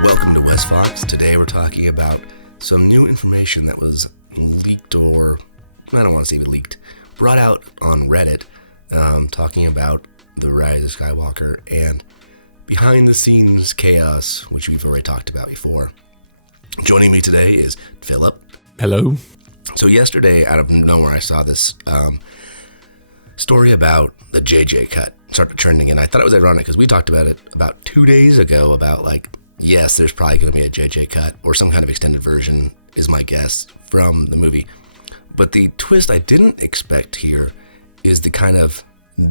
Welcome to West Fox. Today we're talking about some new information that was leaked, or I don't want to say leaked, brought out on Reddit, talking about the Rise of Skywalker and behind the scenes chaos, which we've already talked about before. Joining me today is Philip. Hello. So yesterday, out of nowhere, I saw this story about the JJ cut started trending, and I thought it was ironic because we talked about it about 2 days ago about yes, there's probably going to be a JJ cut or some kind of extended version, is my guess, from the movie. But the twist I didn't expect here is the kind of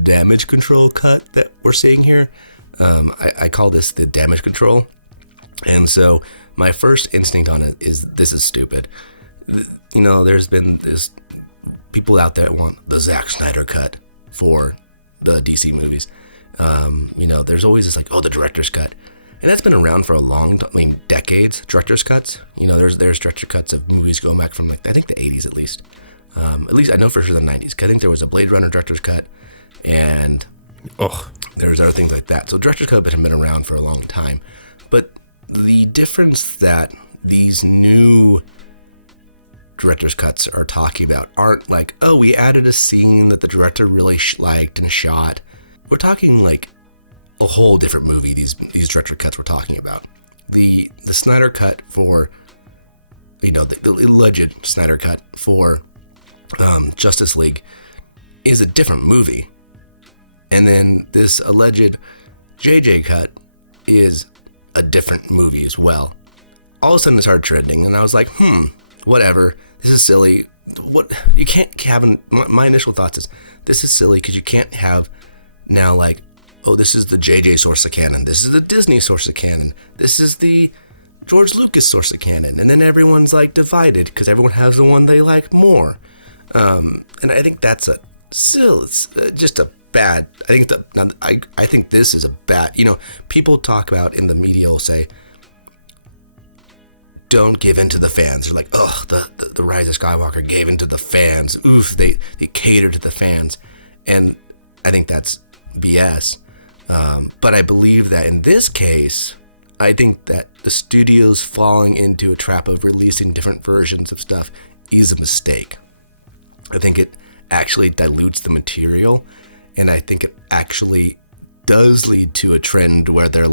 damage control cut that we're seeing here. I call this the damage control. And so my first instinct on it is this is stupid. There's been this people out there that want the Zack Snyder cut for the DC movies. There's always this the director's cut. And that's been around for a long time, decades, director's cuts. There's director cuts of movies going back from I think the 80s at least. At least I know for sure the 90s, because I think there was a Blade Runner director's cut, and there's other things like that. So director's cut have been around for a long time. But the difference that these new director's cuts are talking about aren't we added a scene that the director really liked and shot. We're talking a whole different movie. These director cuts we're talking about. The Snyder cut for the alleged Snyder cut for Justice League is a different movie, and then this alleged JJ cut is a different movie as well. All of a sudden it started trending, and I was like, whatever. This is silly. What you can't have. My initial thoughts is this is silly because you can't have now this is the JJ source of canon. This is the Disney source of canon. This is the George Lucas source of canon. And then everyone's divided because everyone has the one they like more. And I think that's it's just a bad. I think this is a bad. People talk about in the media will say, don't give in to the fans. They're the Rise of Skywalker gave in to the fans. Oof, they cater to the fans. And I think that's BS. But I believe that in this case, I think that the studio's falling into a trap of releasing different versions of stuff is a mistake. I think it actually dilutes the material, and I think it actually does lead to a trend where they're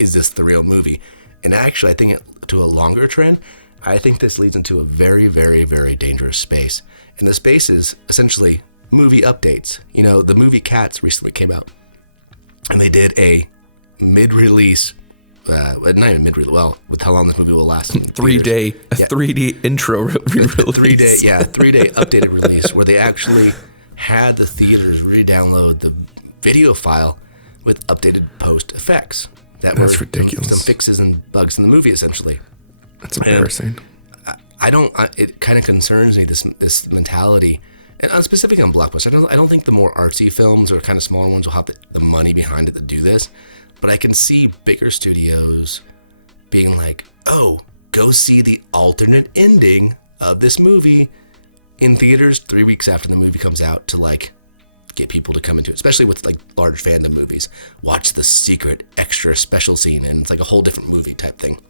is this the real movie? And actually, I think to a longer trend, I think this leads into a very, very, very dangerous space. And the space is essentially movie updates. The movie Cats recently came out, and they did a mid-release, not even mid-release, with how long this movie will last in theaters. 3D intro release. A 3-day updated release where they actually had the theaters re-download the video file with updated post effects that were some fixes and bugs in the movie, essentially. That's embarrassing. It kind of concerns me, this mentality. And specifically on Blockbuster, I don't think the more artsy films or kind of smaller ones will have the money behind it to do this. But I can see bigger studios being go see the alternate ending of this movie in theaters 3 weeks after the movie comes out to get people to come into it, especially with large fandom movies. Watch the secret extra special scene, and it's a whole different movie type thing.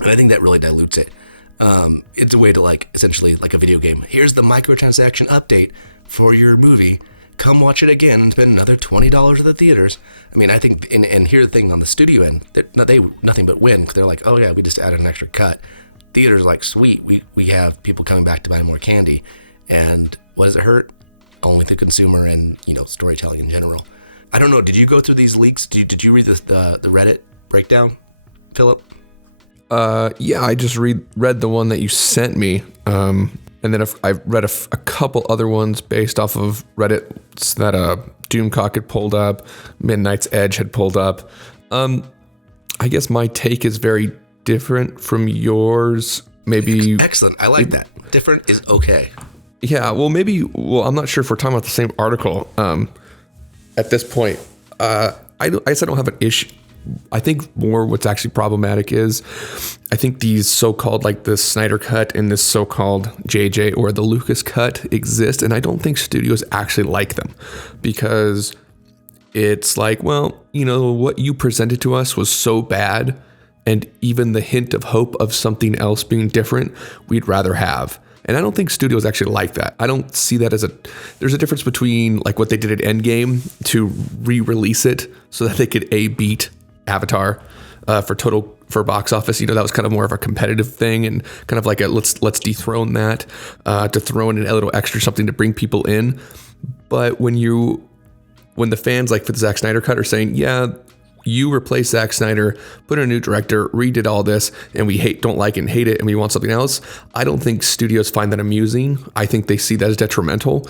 And I think that really dilutes it. It's a way to essentially a video game. Here's the microtransaction update for your movie. Come watch it again and spend another $20 at the theaters. I think, and here's the thing on the studio end, they nothing but win, because they're we just added an extra cut. Theaters sweet, we have people coming back to buy more candy. And what does it hurt? Only the consumer and, storytelling in general. I don't know, did you go through these leaks? Did you read the Reddit breakdown, Philip? Yeah, I just read the one that you sent me, and then I've read a couple other ones based off of Reddit that Doomcock had pulled up, Midnight's Edge had pulled up. I guess my take is very different from yours. Maybe excellent. I like that. Different is okay. Yeah. Well, I'm not sure if we're talking about the same article. At this point, I guess I don't have an issue. I think more what's actually problematic is I think these so-called the Snyder cut and this so-called JJ or the Lucas cut exist, and I don't think studios actually like them, because it's what you presented to us was so bad and even the hint of hope of something else being different, we'd rather have. And I don't think studios actually like that. I don't see that as there's a difference between like what they did at Endgame to re-release it so that they could beat Avatar for box office. That was kind of more of a competitive thing and kind of like let's dethrone that to throw in a little extra something to bring people in. But when the fans like for the Zack Snyder cut are saying, yeah, you replace Zack Snyder, put in a new director, redid all this, and we don't like it and hate it, and we want something else. I don't think studios find that amusing. I think they see that as detrimental.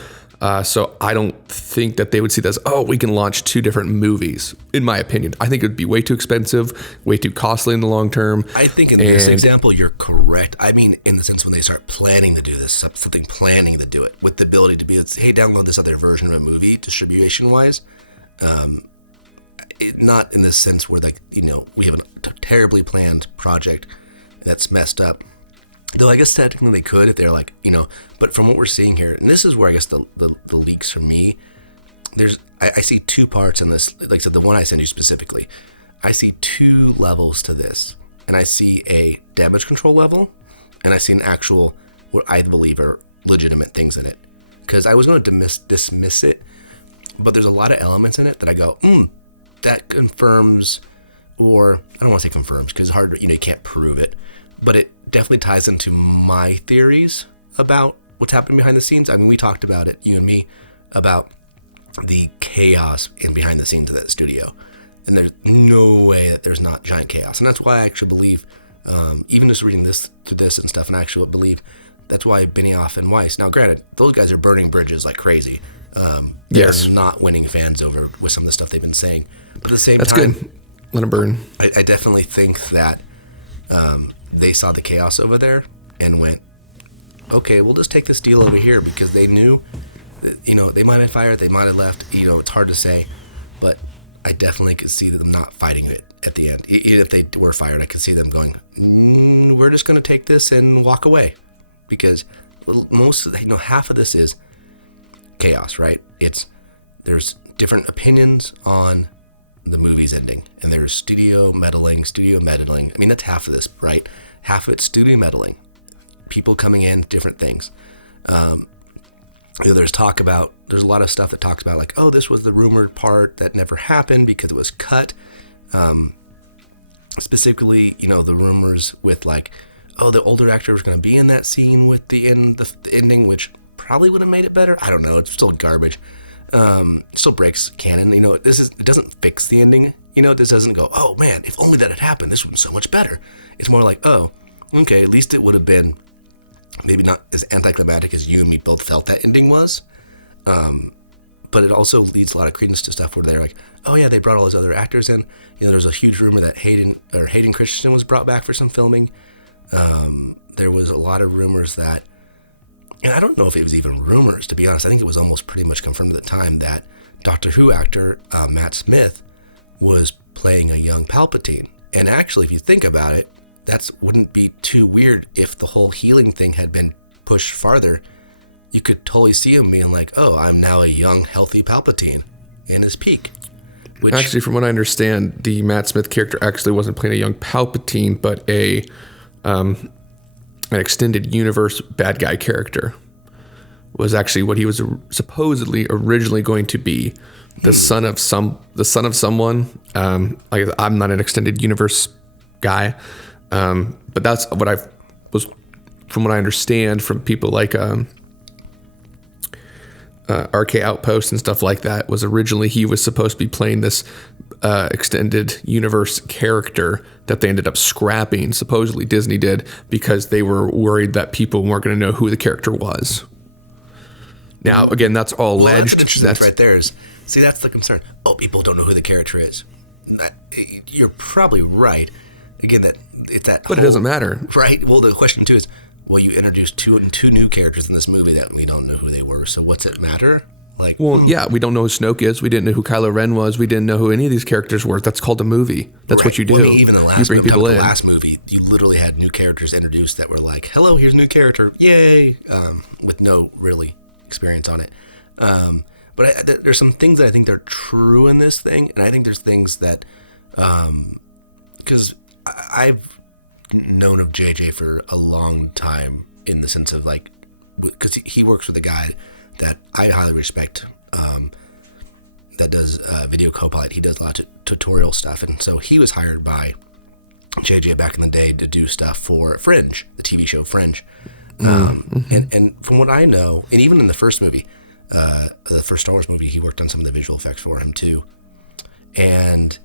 So I don't think that they would see that as, oh, we can launch 2 different movies, in my opinion. I think it would be way too expensive, way too costly in the long term. I think in this example, you're correct. I mean, in the sense when they start planning to do this, planning to do it, with the ability to be, hey, download this other version of a movie, distribution-wise, not in the sense where, like, we have a terribly planned project that's messed up. Though I guess technically they could if they're like, but from what we're seeing here, and this is where I guess the leaks for me, I see 2 parts in this. Like I said, the one I send you specifically, I see 2 levels to this. And I see a damage control level, and I see an actual, what I believe are legitimate things in it. Because I was going to dismiss it, but there's a lot of elements in it that I go, that confirms, or I don't want to say confirms because it's hard, you can't prove it, but it definitely ties into my theories about what's happening behind the scenes. I mean, we talked about it, you and me, about the chaos in behind the scenes of that studio. And there's no way that there's not giant chaos. And that's why I actually believe, even just reading through this and stuff, and I actually believe that's why Benioff and Weiss, now granted, those guys are burning bridges like crazy. They're not winning fans over with some of the stuff they've been saying. But at the same time, good. Let them burn. I definitely think that they saw the chaos over there and went, okay, we'll just take this deal over here, because they knew that, they might have fired, they might have left, it's hard to say, but I definitely could see them not fighting it at the end. Even if they were fired, I could see them going, we're just going to take this and walk away, because half of this is chaos, right? There's different opinions on the movie's ending, and there's studio meddling. I mean, that's half of this, right? Half of it's studio meddling, people coming in, different things. There's a lot of stuff that talks about like, oh, this was the rumored part that never happened because it was cut. Specifically, the rumors with like, oh, the older actor was going to be in that scene with the ending, which probably would have made it better. I don't know. It's still garbage. It still breaks canon. It doesn't fix the ending. This doesn't go, oh man, if only that had happened, this would be so much better. It's more like, oh, okay, at least it would have been maybe not as anticlimactic as you and me both felt that ending was. But it also leads a lot of credence to stuff where they're like, oh yeah, they brought all those other actors in. There's a huge rumor that Hayden Christensen was brought back for some filming. There was a lot of rumors that, and I don't know if it was even rumors, to be honest. I think it was almost pretty much confirmed at the time that Doctor Who actor Matt Smith was playing a young Palpatine. And actually, if you think about it, that wouldn't be too weird if the whole healing thing had been pushed farther. You could totally see him being like, oh, I'm now a young, healthy Palpatine in his peak. Which, actually, from what I understand, the Matt Smith character actually wasn't playing a young Palpatine, but an extended universe bad guy character. Was actually what he was supposedly originally going to be, the son of someone. I'm not an extended universe guy, but that's what from what I understand from people like RK Outpost and stuff like that. Was originally he was supposed to be playing this extended universe character that they ended up scrapping. Supposedly Disney did, because they were worried that people weren't going to know who the character was. Now, again, that's all well, alleged. That's an interesting thing right there is, see, that's the concern. Oh, people don't know who the character is. You're probably right. Again, that it's that but whole... it doesn't matter. Right? Well, the question, too, is, well, you introduced two new characters in this movie that we don't know who they were, so what's it matter? Like, yeah, we don't know who Snoke is. We didn't know who Kylo Ren was. We didn't know who any of these characters were. That's called a movie. That's what you do. Well, I mean, even the last movie, I'm talking about the last movie, you literally had new characters introduced that were like, hello, here's a new character, yay, with no really experience on it. But there's some things that I think they're true in this thing, and I think there's things that, because I've known of JJ for a long time in the sense of like, because he works with a guy that I highly respect, that does Video Copilot. He does a lot of tutorial stuff. And so he was hired by JJ back in the day to do stuff for Fringe, the TV show Fringe. And from what I know, and even in the first movie, the first Star Wars movie, he worked on some of the visual effects for him too. And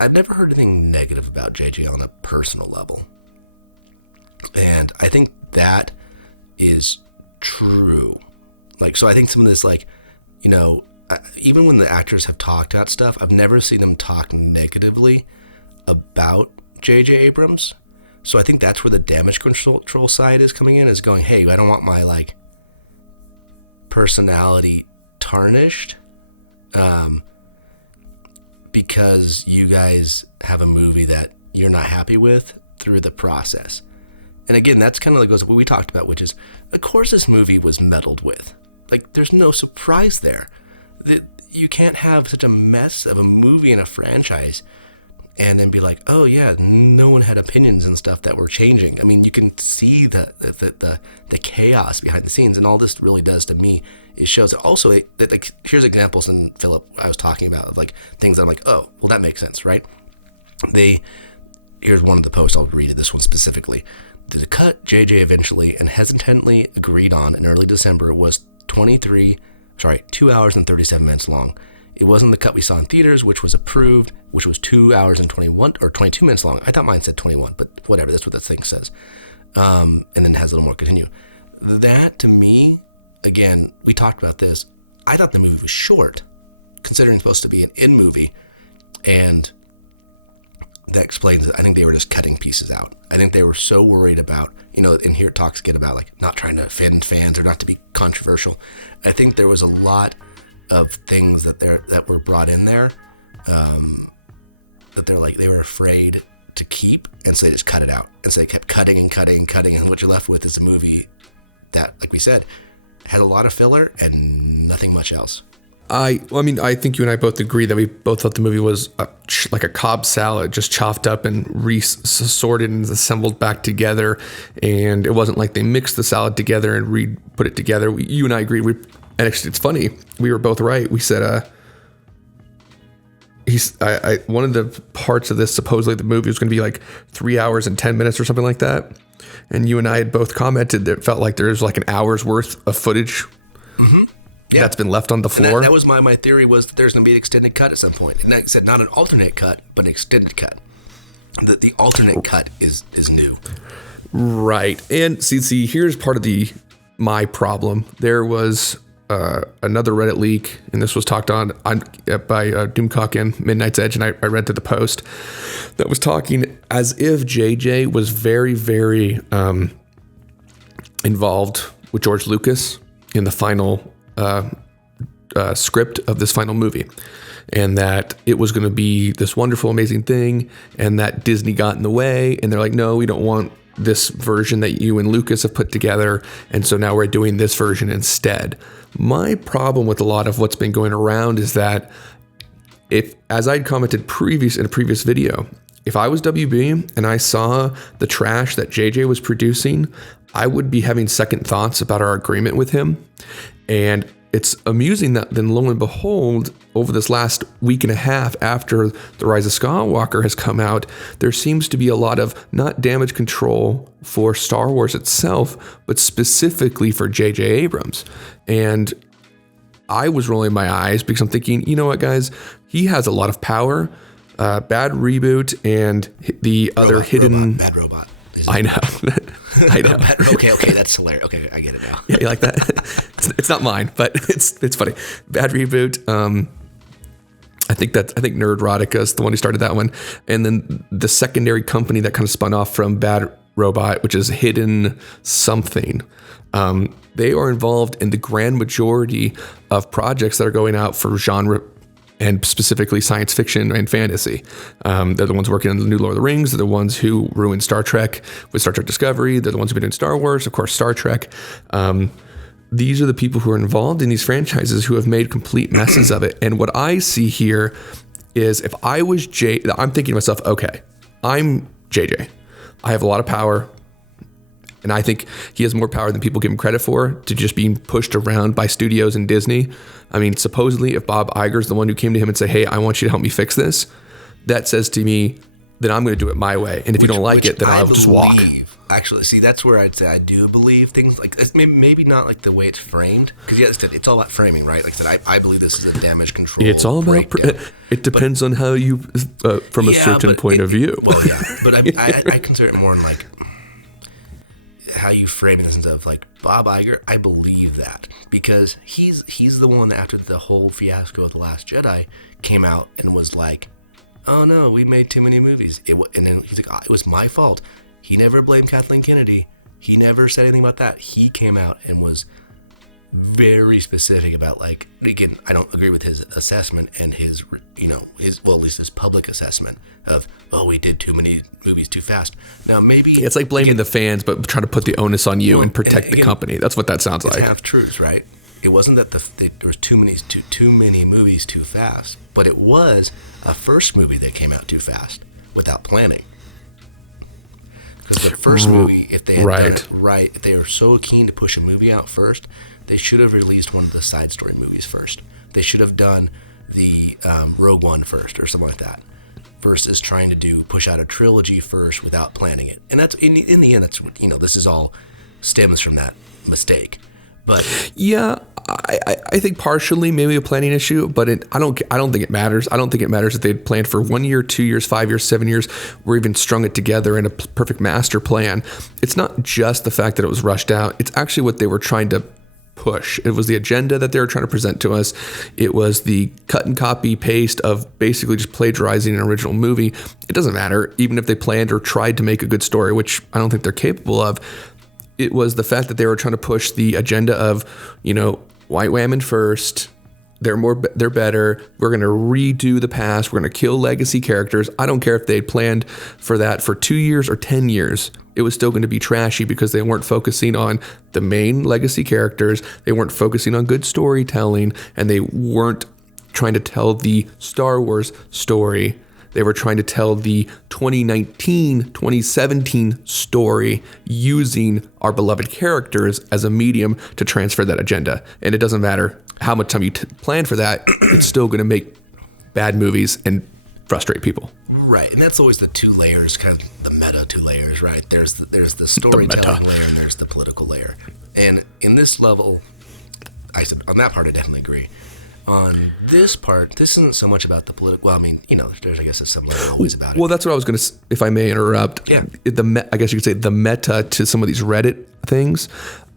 I've never heard anything negative about JJ on a personal level. And I think that is true. Like, so I think some of this, like, you know, even when the actors have talked about stuff, I've never seen them talk negatively about J.J. Abrams. So I think that's where the damage control side is coming in, is going, hey, I don't want my, like, personality tarnished because you guys have a movie that you're not happy with through the process. And again, that's kind of like goes what we talked about, which is, of course, this movie was meddled with. Like, there's no surprise there. You can't have such a mess of a movie and a franchise and then be like, oh yeah, no one had opinions and stuff that were changing. I mean, you can see the chaos behind the scenes, and all this really does to me is shows that also that, like, here's examples, and Philip, I was talking about, of like things that I'm like, oh, well, that makes sense, right? Here's one of the posts, I'll read it, this one specifically. The cut JJ eventually and hesitantly agreed on in early December was 2 hours and 37 minutes long. It wasn't the cut we saw in theaters, which was approved, which was 2 hours and 21 or 22 minutes long. I thought mine said 21, but whatever, that's what the thing says. And then has a little more continue. That, to me, again, we talked about this. I thought the movie was short, considering it's supposed to be an in-movie, and that explains it. I think they were just cutting pieces out. I think they were so worried about, you know, and here it talks again about, like, not trying to offend fans or not to be controversial. I think there was a lot of things that were brought in there that they were afraid to keep, and so they just cut it out. And so they kept cutting, and what you're left with is a movie that, like we said, had a lot of filler and nothing much else. I think you and I both agree that we both thought the movie was like a Cobb salad, just chopped up and sorted and assembled back together. And it wasn't like they mixed the salad together and put it together. You and I agreed. And actually, it's funny. We were both right. We said, one of the parts of this, supposedly the movie was going to be like 3 hours and 10 minutes or something like that. And you and I had both commented that it felt like there's like an hour's worth of footage. Mm-hmm. Yeah, it's been left on the floor. And that was my theory, was that there's going to be an extended cut at some point. And like I said, not an alternate cut, but an extended cut. The alternate cut is new. Right. And see, here's part of my problem. There was another Reddit leak, and this was talked on by Doomcock and Midnight's Edge, and I read through the post that was talking as if JJ was very, very involved with George Lucas in the final script of this final movie, and that it was going to be this wonderful, amazing thing, and that Disney got in the way, and they're like, no, we don't want this version that you and Lucas have put together, and so now we're doing this version instead. My problem with a lot of what's been going around is that, if, as I'd commented in a previous video, if I was WB and I saw the trash that JJ was producing, I would be having second thoughts about our agreement with him. And it's amusing that then, lo and behold, over this last week and a half after The Rise of Skywalker has come out, there seems to be a lot of not damage control for Star Wars itself, but specifically for J.J. Abrams. And I was rolling my eyes because I'm thinking, you know what, guys? He has a lot of power. Bad Reboot and the other hidden... Bad Robot. I know. Okay, that's hilarious. Okay, I get it now. Yeah, you like that? It's not mine, but it's funny. Bad Reboot. I think Nerdrotica is the one who started that one, and then the secondary company that kind of spun off from Bad Robot, which is Hidden Something. They are involved in the grand majority of projects that are going out for genre, and specifically science fiction and fantasy. They're the ones working on the new Lord of the Rings. They're the ones who ruined Star Trek with Star Trek Discovery. They're the ones who've been doing Star Wars, of course, Star Trek. These are the people who are involved in these franchises who have made complete messes of it. And what I see here is if I was I'm thinking to myself, okay, I'm JJ. I have a lot of power. And I think he has more power than people give him credit for, to just being pushed around by studios and Disney. I mean, supposedly, if Bob Iger's the one who came to him and said, hey, I want you to help me fix this, that says to me that I'm going to do it my way. And if you don't like it, then I'll just walk. Actually, see, that's where I'd say I do believe things like, maybe not like the way it's framed. Because, yeah, it's all about framing, right? Like I said, I believe this is a damage control breakdown. It depends on how you, from a certain point of view. Well, yeah. But I consider it more in like how you frame it in the sense of like Bob Iger. I believe that because he's the one that after the whole fiasco of The Last Jedi came out and was like, oh no, we made too many movies. And then he's like, it was my fault. He never blamed Kathleen Kennedy. He never said anything about that. He came out and was very specific about, like, again, I don't agree with his assessment and his at least his public assessment of, oh, we did too many movies too fast. Now, maybe it's like blaming the fans, but trying to put the onus on you and protect the company. That's what that sounds like. It's half truths, right? It wasn't that there was too many movies too fast, but it was a first movie that came out too fast without planning. Because the first movie, if they had done it right, if they were so keen to push a movie out first, they should have released one of the side story movies first. They should have done the Rogue One first or something like that, versus trying to push out a trilogy first without planning it. And that's in the end, that's what, this is all stems from that mistake. But yeah, I think partially maybe a planning issue, but I don't think it matters. I don't think it matters if they'd planned for 1 year, 2 years, 5 years, 7 years, or even strung it together in a perfect master plan. It's not just the fact that it was rushed out. It's actually what they were trying to push. It was the agenda that they were trying to present to us. It was the cut and copy paste of basically just plagiarizing an original movie. It doesn't matter, even if they planned or tried to make a good story, which I don't think they're capable of. It was the fact that they were trying to push the agenda of, white women first. They're better. We're going to redo the past. We're going to kill legacy characters. I don't care if they'd planned for that for 2 years or 10 years. It was still going to be trashy because they weren't focusing on the main legacy characters. They weren't focusing on good storytelling, and they weren't trying to tell the Star Wars story. They were trying to tell the 2019, 2017 story using our beloved characters as a medium to transfer that agenda. And it doesn't matter how much time you plan for that, it's still going to make bad movies and frustrate people. Right. And that's always the two layers, kind of the meta two layers, right? There's the storytelling layer and there's the political layer. And in this level, I said on that part, I definitely agree. On this part, this isn't so much about the political. Well, I mean, there's, I guess, at some level always about it. Well, that's what I was going to, if I may interrupt. Yeah. I guess you could say the meta to some of these Reddit things.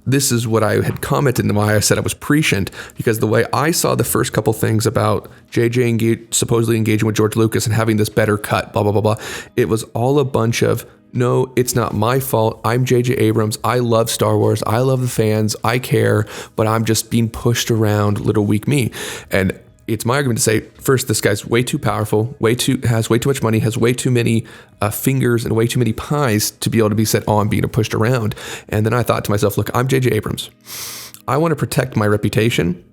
This is what I had commented and why I said I was prescient, because the way I saw the first couple things about JJ supposedly engaging with George Lucas and having this better cut, blah, blah, blah, blah, it was all a bunch of, no, it's not my fault. I'm J.J. Abrams. I love Star Wars. I love the fans. I care, but I'm just being pushed around, little weak me. And it's my argument to say, first, this guy's way too powerful, has way too much money, has way too many fingers and way too many pies to be able to be said, oh, I'm being pushed around. And then I thought to myself, look, I'm J.J. Abrams. I want to protect my reputation.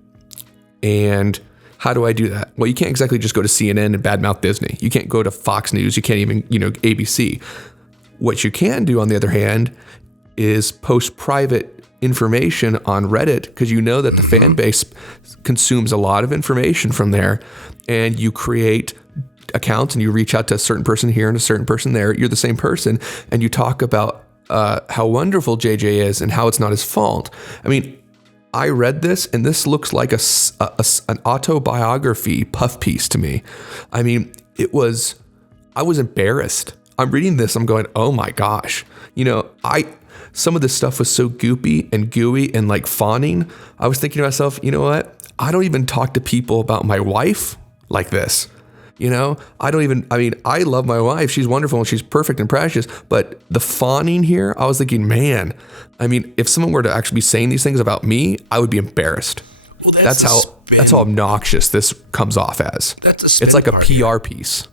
And how do I do that? Well, you can't exactly just go to CNN and badmouth Disney. You can't go to Fox News. You can't even, ABC. What you can do, on the other hand, is post private information on Reddit, because that the fan base consumes a lot of information from there, and you create accounts and you reach out to a certain person here and a certain person there. You're the same person, and you talk about how wonderful JJ is and how it's not his fault. I mean, I read this, and this looks like an autobiography puff piece to me. I mean, I was embarrassed. I'm reading this, I'm going, oh my gosh. Some of this stuff was so goopy and gooey and like fawning. I was thinking to myself, you know what? I don't even talk to people about my wife like this. I love my wife. She's wonderful and she's perfect and precious. But the fawning here, I was thinking, man, if someone were to actually be saying these things about me, I would be embarrassed. Well, that's how obnoxious this comes off as. That's the spin part. It's like a PR piece.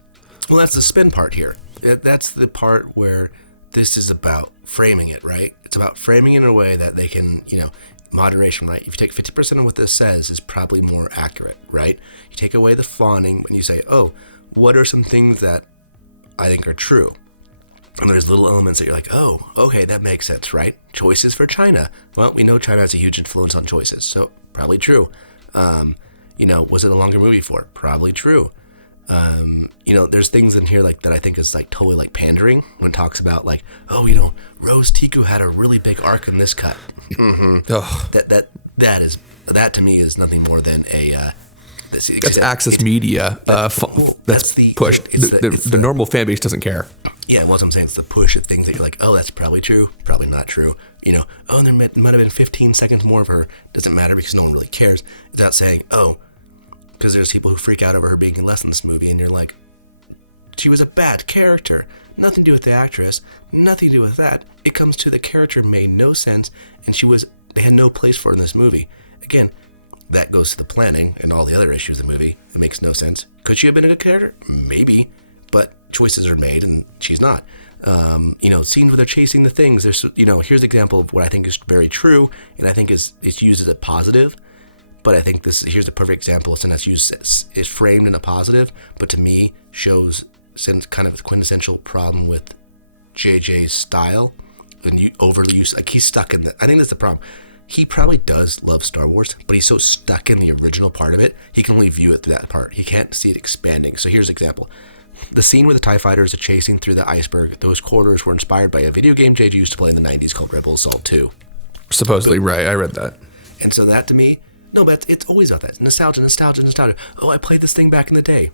Well, that's the spin part here. That's the part where this is about framing it, right? It's about framing it in a way that they can, moderation, right? If you take 50% of what this says is probably more accurate, right? You take away the fawning when you say, oh, what are some things that I think are true? And there's little elements that you're like, oh, okay, that makes sense, right? Choices for China. Well, we know China has a huge influence on choices, so probably true. Was it a longer movie for it? Probably true. There's things in here like that I think is like totally like pandering when it talks about like, Rose Tiku had a really big arc in this cut. That to me is nothing more than a that's Access Media. That's the push. It's the normal fan base doesn't care. Yeah, what I'm saying is the push of things that you're like, oh, that's probably true, probably not true. There might have been 15 seconds more of her. Doesn't matter because no one really cares. It's not saying, oh, because there's people who freak out over her being less in this movie, and you're like, she was a bad character. Nothing to do with the actress. Nothing to do with that. It comes to the character made no sense, and they had no place for her in this movie. Again, that goes to the planning and all the other issues of the movie. It makes no sense. Could she have been a good character? Maybe, but choices are made, and she's not. Scenes where they're chasing the things. There's, here's an example of what I think is very true, and I think it's used as a positive. But I think here's a perfect example of something that's used is framed in a positive, but to me shows kind of a quintessential problem with JJ's style and overly use. Like he's stuck in I think that's the problem. He probably does love Star Wars, but he's so stuck in the original part of it, he can only view it through that part. He can't see it expanding. So here's an example. The scene where the TIE fighters are chasing through the iceberg, those quarters were inspired by a video game JJ used to play in the 90s called Rebel Assault 2. Supposedly, right. I read that. And so that to me, no, but it's always about that. Nostalgia. Oh, I played this thing back in the day.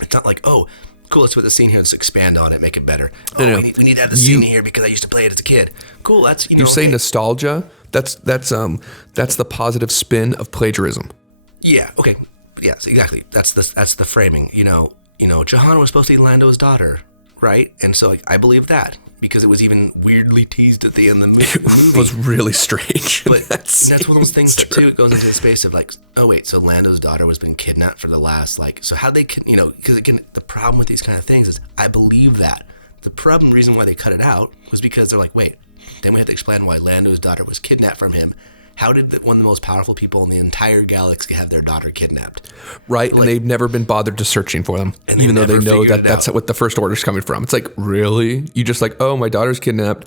It's not like, oh, cool, let's put the scene here, let's expand on it, make it better. Oh, we need to have the scene here because I used to play it as a kid. Cool, that's, You're saying nostalgia? That's the positive spin of plagiarism. Yeah. Okay. Yes. Exactly. That's the framing. Johanna was supposed to be Lando's daughter, right? And so I believe that because it was even weirdly teased at the end of the movie. It was really strange. But that's one of those things that too it goes into the space of like, oh wait, so Lando's daughter was been kidnapped for the last so how they can because again the problem with these kind of things is I believe that the reason why they cut it out was because they're like, wait. Then we have to explain why Lando's daughter was kidnapped from him. How did one of the most powerful people in the entire galaxy have their daughter kidnapped? Right, and they've never been bothered to searching for them. And they never figured it out. That's what the First Order's coming from. It's like, really? You just like, oh, my daughter's kidnapped.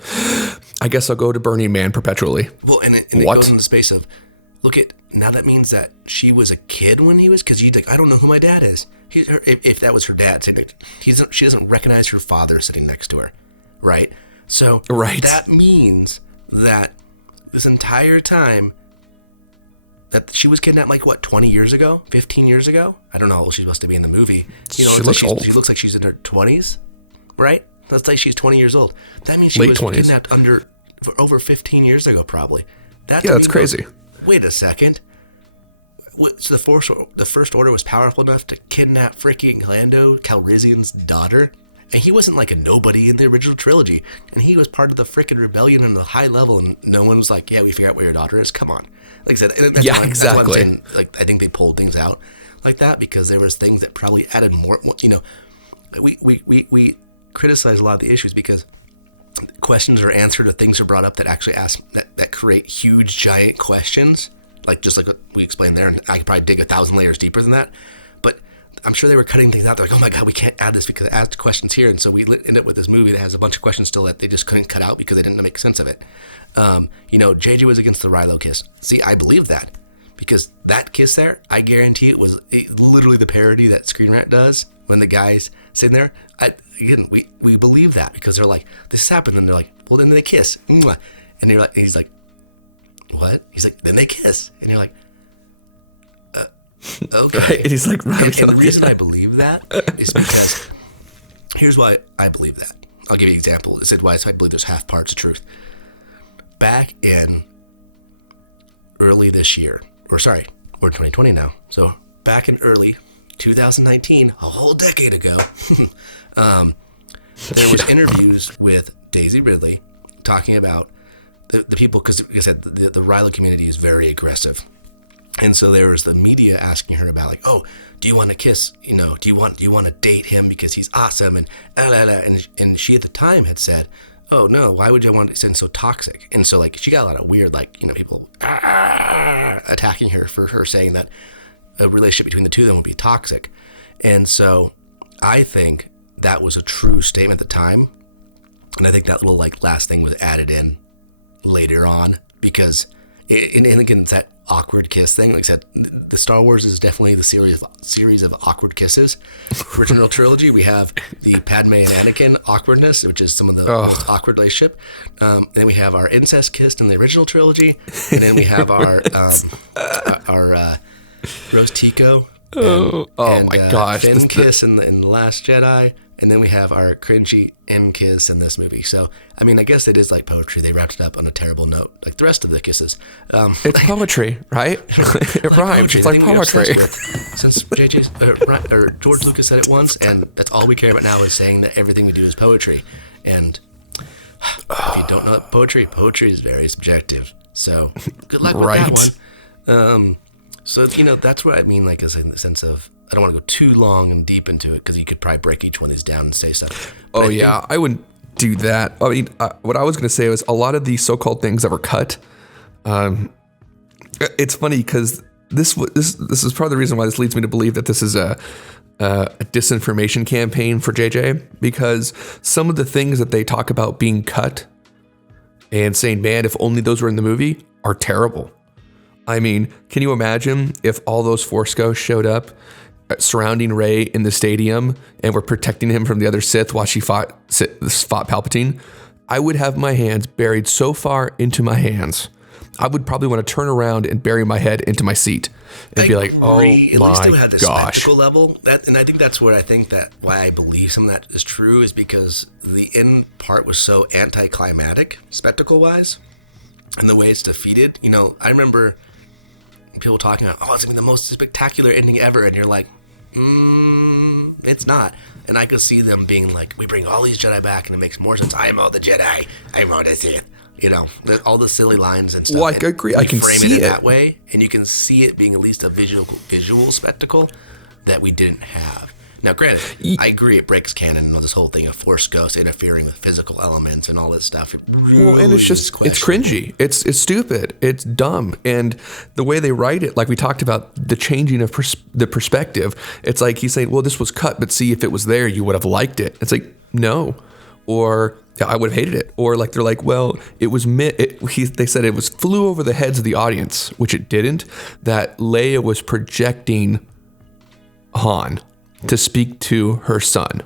I guess I'll go to Burning Man perpetually. Well, and it goes into the space of, now that means that she was a kid when he was, because you'd like, I don't know who my dad is. If that was her dad, she doesn't recognize her father sitting next to her, right? So that means that this entire time that she was kidnapped 20 years ago, 15 years ago? I don't know how old she's supposed to be in the movie. She looks like she's in her 20s, right? Let's say she's 20 years old. That means she was 20s. Kidnapped for over 15 years ago, probably. That's crazy. Wait a second. So the First Order was powerful enough to kidnap freaking Lando Calrissian's daughter? And he wasn't like a nobody in the original trilogy. And he was part of the freaking rebellion on the high level. And no one was like, yeah, we figured out where your daughter is. Come on. Like I said, that's why I'm saying, I think they pulled things out like that because there was things that probably added more, we criticize a lot of the issues because questions are answered or things are brought up that actually that create huge, giant questions. Just like what we explained there. And I could probably dig 1,000 layers deeper than that. But I'm sure they were cutting things out. They're like, oh my God, we can't add this because it adds questions here. And so we end up with this movie that has a bunch of questions still that they just couldn't cut out because they didn't make sense of it. JJ was against the Rilo kiss. See, I believe that because that kiss there, I guarantee it was literally the parody that Screen Rant does when the guy's sitting there. We believe that because they're like, this happened. And they're like, well, then they kiss. Mwah. And he's like, what? He's like, then they kiss. And you're like, okay. And he's like, and the reason I believe that is because here's why I believe that. I'll give you an example. It said why I believe there's half parts of truth. Back in early this year, we're in 2020 now. So back in early 2019, a whole decade ago, there was interviews with Daisy Ridley talking about the people, because like I said, the Rilo community is very aggressive. And so there was the media asking her about oh, do you want to kiss? Do you want to date him because he's awesome? And she at the time had said, oh no, why would you want to send so toxic? And so she got a lot of weird people attacking her for her saying that a relationship between the two of them would be toxic. And so I think that was a true statement at the time. And I think that little like last thing was added in later on because and again, it's that awkward kiss thing. Like I said, the Star Wars is definitely the series of awkward kisses. Original trilogy, we have the Padme and Anakin awkwardness, which is some of the most awkward relationship. Then we have our incest kiss in the original trilogy, and then we have our Rose Tico and Finn kiss in the Last Jedi. And then we have our cringy end kiss in this movie. So, I mean, I guess it is like poetry. They wrapped it up on a terrible note, like the rest of the kisses. It's poetry, right? It like poetry, the thing we're obsessed with since George Lucas said it once, and that's all we care about now is saying that everything we do is poetry. And if you don't know poetry is very subjective. So, good luck with that one. So, that's what I mean, like, as in the sense of, I don't want to go too long and deep into it because you could probably break each one of these down and say stuff. But I wouldn't do that. I mean, what I was going to say was a lot of these so-called things that were cut. It's funny because this is part of the reason why this leads me to believe that this is a disinformation campaign for JJ, because some of the things that they talk about being cut and saying, man, if only those were in the movie, are terrible. I mean, can you imagine if all those Force ghosts showed up surrounding Rey in the stadium and were protecting him from the other Sith while she fought Palpatine? I would have my hands buried so far into my hands, I would probably want to turn around and bury my head into my seat. I agree. At least they would have the spectacle level. And I think that's why I believe some of that is true, is because the end part was so anticlimactic, spectacle-wise, and the way it's defeated. I remember people talking about, it's gonna be the most spectacular ending ever, and you're like, it's not. And I could see them being like, we bring all these Jedi back and it makes more sense. I'm all the Jedi, I'm all the Sith. All the silly lines and stuff. Well, I agree. You frame it in that way, and you can see it being at least a visual spectacle that we didn't have. Now, granted, I agree it breaks canon and all this whole thing of Force ghosts interfering with physical elements and all this stuff. It really is questionable. It's cringy. It's stupid. It's dumb. And the way they write it, like we talked about the changing of the perspective, it's like he's saying, well, this was cut, but see, if it was there, you would have liked it. It's like, no. Or I would have hated it. Or like they're like, well, it was they said it flew over the heads of the audience, which it didn't. That Leia was projecting Han to speak to her son.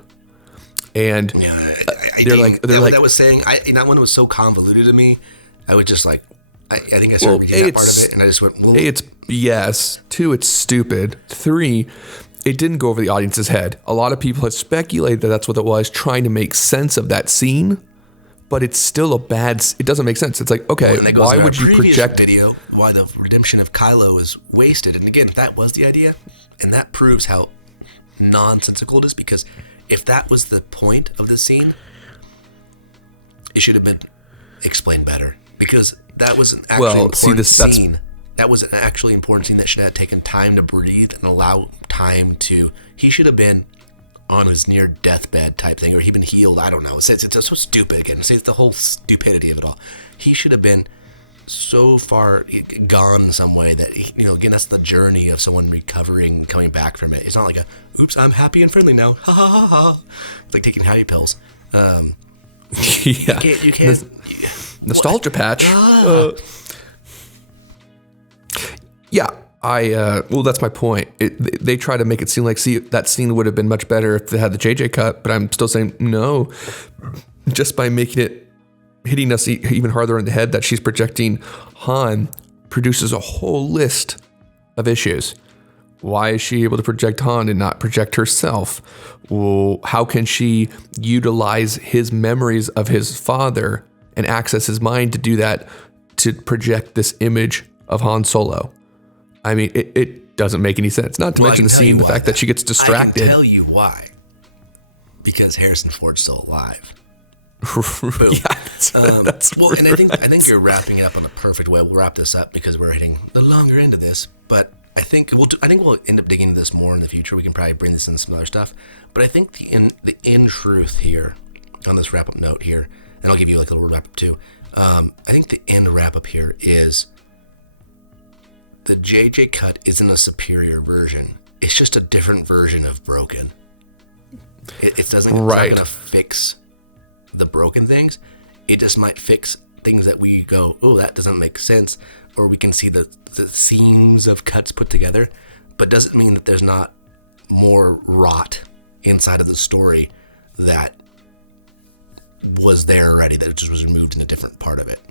And I didn't. What that was saying, that one was so convoluted to me. I was just like, I think I started reading that part of it, and I just went, well, yes. 2, it's stupid. 3, it didn't go over the audience's head. A lot of people have speculated that that's what it was, trying to make sense of that scene, but it's still it doesn't make sense. It's like, okay. And that goes into our previous video, why the redemption of Kylo is wasted. And again, if that was the idea, and that proves how nonsensical it is, because if that was the point of the scene, it should have been explained better, because that was an actually important scene. That was an actually important scene that should have taken time to breathe and allow time to. He should have been on his near deathbed type thing, or he'd been healed. I don't know. It's so stupid again. It's the whole stupidity of it all. He should have been so far gone in some way that, again, that's the journey of someone recovering, coming back from it. It's not like oops, I'm happy and friendly now. Ha ha ha ha. It's like taking happy pills. You can't. Nostalgia patch. Yeah. Well, that's my point. They try to make it seem like, that scene would have been much better if they had the JJ cut, but I'm still saying no. Just by making it, hitting us even harder in the head that she's projecting Han produces a whole list of issues. Why is she able to project Han and not project herself? Well, how can she utilize his memories of his father and access his mind to do that, to project this image of Han Solo? I mean, it doesn't make any sense. Not to mention the fact that she gets distracted. I can tell you why. Because Harrison Ford's still alive. Boom. Well, and I think you're wrapping it up on a perfect way. We'll wrap this up because we're hitting the longer end of this. But I think we'll end up digging into this more in the future. We can probably bring this in some other stuff. But I think the end truth here on this wrap up note here, and I'll give you like a little wrap up too. I think the end wrap up here is the JJ cut isn't a superior version. It's just a different version of broken. It's not going to fix the broken things. It just might fix things that we go, oh, that doesn't make sense, or we can see the seams of cuts put together, but doesn't mean that there's not more rot inside of the story that was there already, that just was removed in a different part of it.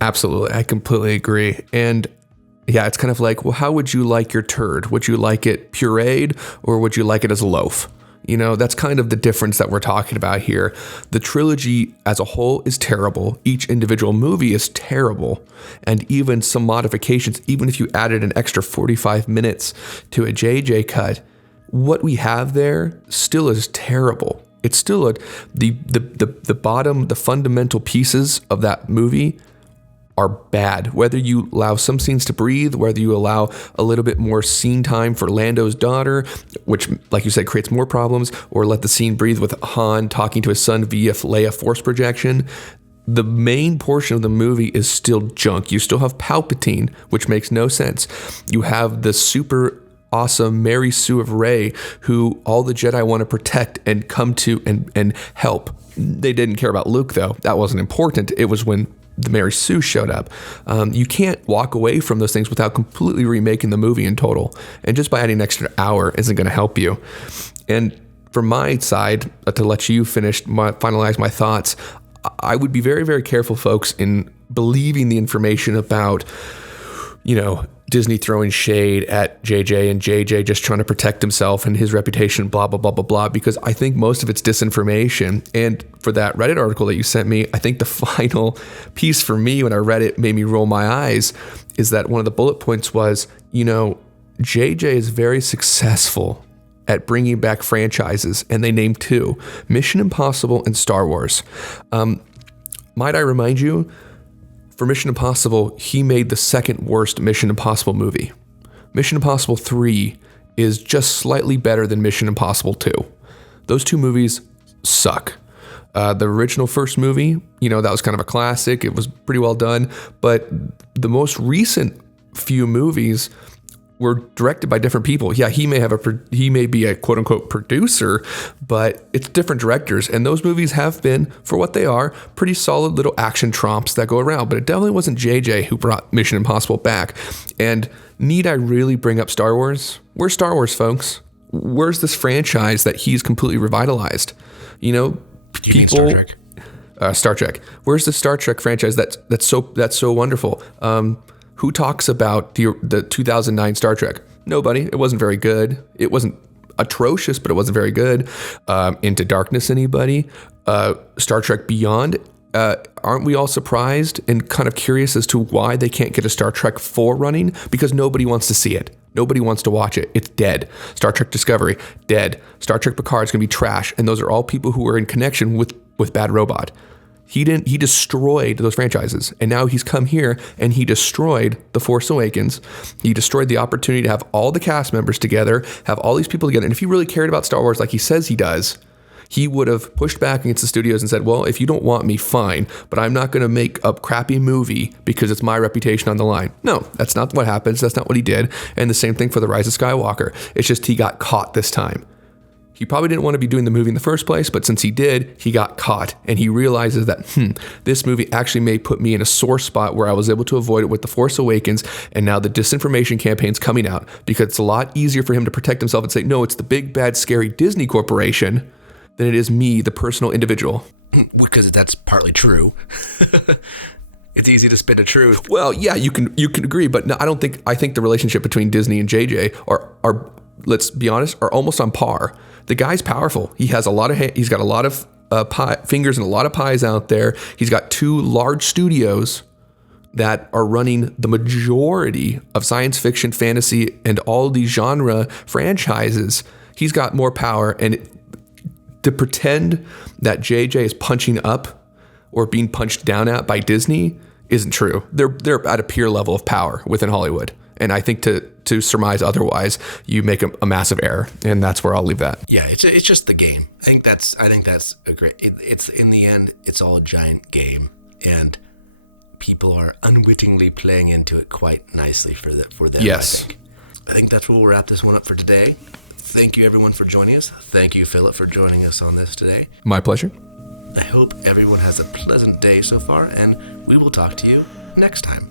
Absolutely. I completely agree. And yeah, it's kind of like, well, how would you like your turd? Would you like it pureed, or would you like it as a loaf? You know, that's kind of the difference that we're talking about here. The trilogy as a whole is terrible. Each individual movie is terrible. And even some modifications, even if you added an extra 45 minutes to a JJ cut, what we have there still is terrible. It's still the bottom, the fundamental pieces of that movie are bad. Whether you allow some scenes to breathe, whether you allow a little bit more scene time for Lando's daughter, which, like you said, creates more problems, or let the scene breathe with Han talking to his son via Leia force projection, the main portion of the movie is still junk. You still have Palpatine, which makes no sense. You have the super awesome Mary Sue of Rey, who all the Jedi want to protect and come to and help. They didn't care about Luke, though. That wasn't important. It was when the Mary Sue showed up. You can't walk away from those things without completely remaking the movie in total. And just by adding an extra hour isn't going to help you. And from my side, to let you finalize my thoughts, I would be very, very careful, folks, in believing the information about, you know, Disney throwing shade at JJ and JJ just trying to protect himself and his reputation, blah, blah, blah, blah, blah, because I think most of it's disinformation. And for that Reddit article that you sent me, I think the final piece for me when I read it made me roll my eyes, is that one of the bullet points was, you know, JJ is very successful at bringing back franchises, and they named two, Mission Impossible and Star Wars. Might I remind you, for Mission Impossible, he made the second worst Mission Impossible movie. Mission Impossible 3 is just slightly better than Mission Impossible 2. Those two movies suck. The original first movie, you know, that was kind of a classic. It was pretty well done. But the most recent few movies were directed by different people. Yeah, he may be a quote unquote producer, but it's different directors. And those movies have been, for what they are, pretty solid little action tromps that go around. But it definitely wasn't JJ who brought Mission Impossible back. And need I really bring up Star Wars? Where's Star Wars, folks? Where's this franchise that he's completely revitalized? You know, do you mean Star Trek? Star Trek. Where's the Star Trek franchise that's so wonderful? Who talks about the 2009 Star Trek? Nobody. It wasn't very good. It wasn't atrocious, but it wasn't very good. Into Darkness, anybody? Star Trek Beyond? Aren't we all surprised and kind of curious as to why they can't get a Star Trek 4 running? Because nobody wants to see it. Nobody wants to watch it. It's dead. Star Trek Discovery, dead. Star Trek Picard is going to be trash. And those are all people who are in connection with Bad Robot. He destroyed those franchises, and now he's come here and he destroyed The Force Awakens. He destroyed the opportunity to have all the cast members together, have all these people together. And if he really cared about Star Wars like he says he does, he would have pushed back against the studios and said, well, if you don't want me, fine, but I'm not going to make a crappy movie because it's my reputation on the line. No, that's not what happens. That's not what he did. And the same thing for The Rise of Skywalker. It's just he got caught this time. He probably didn't want to be doing the movie in the first place, but since he did, he got caught. And he realizes that, this movie actually may put me in a sore spot where I was able to avoid it with The Force Awakens. And now the disinformation campaign's coming out because it's a lot easier for him to protect himself and say, no, it's the big, bad, scary Disney Corporation than it is me, the personal individual. Because that's partly true. It's easy to spin a truth. Well, yeah, you can agree, but no, I think the relationship between Disney and JJ are let's be honest, are almost on par. The guy's powerful. He has he's got a lot of fingers and a lot of pies out there. He's got two large studios that are running the majority of science fiction, fantasy, and all these genre franchises. He's got more power, and to pretend that JJ is punching up or being punched down at by Disney isn't true. They're at a peer level of power within Hollywood. And I think to surmise otherwise, you make a massive error, and that's where I'll leave that. Yeah, it's just the game. I think that's a great. It's in the end, it's all a giant game, and people are unwittingly playing into it quite nicely for them. Yes. I think that's where we'll wrap this one up for today. Thank you, everyone, for joining us. Thank you, Philip, for joining us on this today. My pleasure. I hope everyone has a pleasant day so far, and we will talk to you next time.